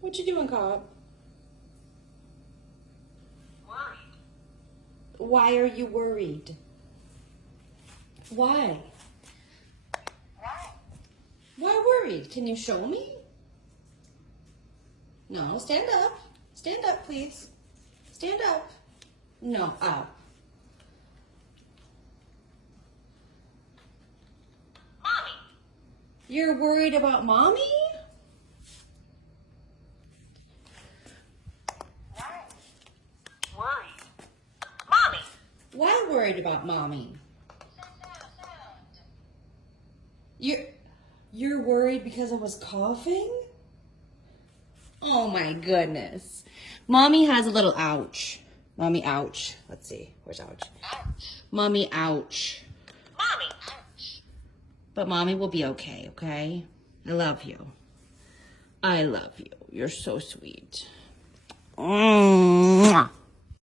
What you doing, Cobb? Worried. Why are you worried? Why? Why? Why worried? Can you show me? No, stand up. Stand up, please. Stand up. No, up. Mommy. You're worried about mommy? Why? Worried. Mommy. Why worried about mommy? You're worried because I was coughing? Oh my goodness. Mommy has a little ouch. Mommy, ouch. Let's see. Where's ouch? Ouch. Mommy, ouch. Mommy. Ouch. But mommy will be okay, okay? I love you. I love you. You're so sweet. Oh.